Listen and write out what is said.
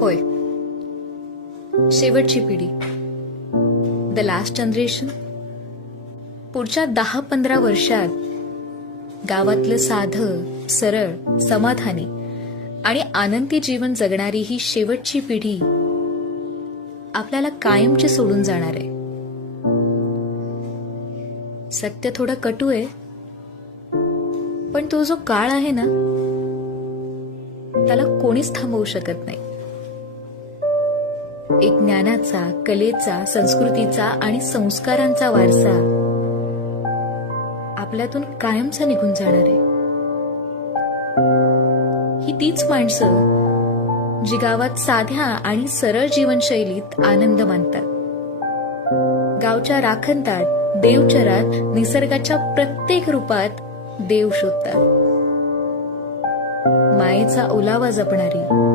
होय. शेवटची पिढी. द लास्ट जनरेशन पुढच्या दहा पंधरा वर्षात गावातलं साधं सरळ समाधानी आणि आनंदी जीवन जगणारी ही शेवटची पिढी आपल्याला कायमची सोडून जाणार आहे. सत्य थोडं कटू आहे. पण तो जो काळ आहे ना त्याला कोणीच थांबवू शकत नाही. एक ज्ञानाचा कलेचा संस्कृतीचा आणि संस्कारांचा वारसा. आपल्यातून कायमचा निघून जाणार आहे. ही तीच माणसं जी गावात साध्या आणि सरळ जीवनशैलीत आनंद मानतात. गावच्या राखणदार देवचरात निसर्गाच्या प्रत्येक रूपात देव शोधतात. मायेचा ओलावा जपणारी